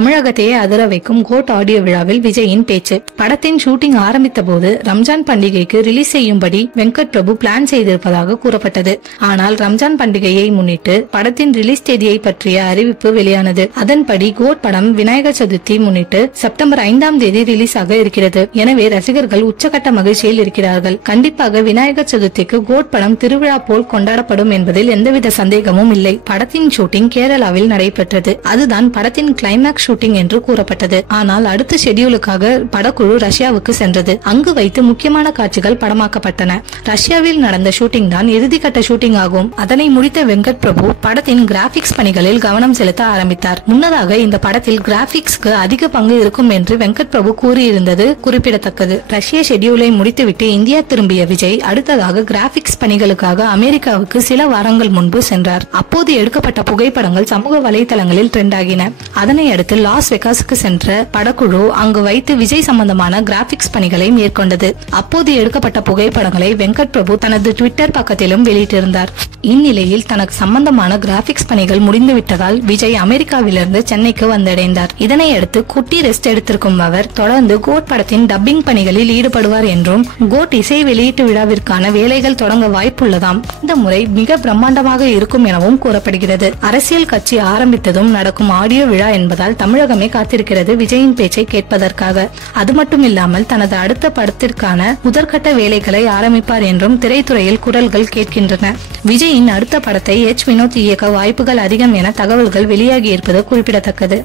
தமிழகத்தையே அதிர வைக்கும் code audio விழாவில் விஜயின் பேச்சு. படத்தின் ஷூட்டிங் ஆரம்பித்த போது ரம்ஜான் பண்டிகைக்கு ரிலீஸ் செய்யும்படி வெங்கட் பிரபு பிளான் செய்திருப்பதாக கூறப்பட்டது. ஆனால் ரம்ஜான் பண்டிகையை முன்னிட்டு படத்தின் ரிலீஸ் தேதியை பற்றிய அறிவிப்பு வெளியானது. அதன்படி கோட் படம் விநாயகர் சதுர்த்தி முன்னிட்டு செப்டம்பர் 5ஆம் தேதி ரிலீஸ் ஆக இருக்கிறது. எனவே ரசிகர்கள் உச்சகட்ட மகிழ்ச்சியில் இருக்கிறார்கள். கண்டிப்பாக விநாயகர் சதுர்த்திக்கு கோட் படம் திருவிழா போல் கொண்டாடப்படும் என்பதில் எந்தவித சந்தேகமும் இல்லை. படத்தின் ஷூட்டிங் கேரளாவில் நடைபெற்றது. அதுதான் படத்தின் கிளைமேக்ஸ் ஷூட்டிங் என்று கூறப்பட்டது. ஆனால் அடுத்த ஷெட்யூலுக்காக படக்குழு ரஷ்யாவுக்கு சென்றது. அங்கு வைத்து முக்கியமான காட்சிகள் படமாக்கப்பட்டன. ரஷ்யாவில் நடந்த ஷூட்டிங் தான் இறுதிக்கட்ட ஷூட்டிங் ஆகும். அதனை முடித்த வெங்கட் பிரபு படத்தின் கிராபிக்ஸ் பணிகளில் கவனம் செலுத்த ஆரம்பித்தார். முன்னதாக இந்த படத்தில் கிராபிக்ஸ்க்கு அதிக பங்கு இருக்கும் என்று வெங்கட் பிரபு கூறியிருந்தது குறிப்பிடத்தக்கது. ரஷ்ய ஷெட்யூலை முடித்துவிட்டு இந்தியா திரும்பிய விஜய் அடுத்ததாக கிராபிக்ஸ் பணிகளுக்காக அமெரிக்காவுக்கு சில வாரங்கள் முன்பு சென்றார். அப்போது எடுக்கப்பட்ட புகைப்படங்கள் சமூக வலைதளங்களில் ட்ரெண்ட் ஆகின. அதனை அடுத்து லாஸ் வெகாஸுக்கு சென்ற படக்குழு அங்கு வைத்து விஜய் சம்பந்தமான கிராபிக்ஸ் பணிகளை மேற்கொண்டது. அப்போது எடுக்கப்பட்ட புகைப்படங்களை வெங்கட் பிரபு தனது ட்விட்டர் பக்கத்திலும் வெளியிட்டிருந்தார். இந்நிலையில் தனக்கு சம்பந்தமான கிராபிக்ஸ் பணிகள் முடிந்துவிட்டதால் விஜய் அமெரிக்காவிலிருந்து சென்னைக்கு வந்தடைந்தார். இதனையடுத்து குட்டி ரெஸ்ட் எடுத்திருக்கும் அவர் தொடர்ந்து கோட் படத்தின் டப்பிங் பணிகளில் ஈடுபடுவார் என்றும் கோட் இசை வெளியீட்டு விழாவிற்கான வேலைகள் தொடங்க வாய்ப்புள்ளதாம். இந்த முறை மிக பிரம்மாண்டமாக இருக்கும் எனவும் கூறப்படுகிறது. அரசியல் கட்சி ஆரம்பித்ததும் நடக்கும் ஆடியோ விழா என்பதால் தமிழகமே காத்திருக்கிறது விஜயின் பேச்சை கேட்பதற்காக. அது மட்டும் இல்லாமல் தனது அடுத்த படத்திற்கான முதற்கட்ட வேலைகளை ஆரம்பிப்பார் என்றும் திரைத்துறையில் குரல்கள் கேட்கின்றன. விஜயின் அடுத்த படத்தை வினோத் இயக்க வாய்ப்புகள் அதிகம் என தகவல்கள் வெளியாகி இருப்பது குறிப்பிடத்தக்கது.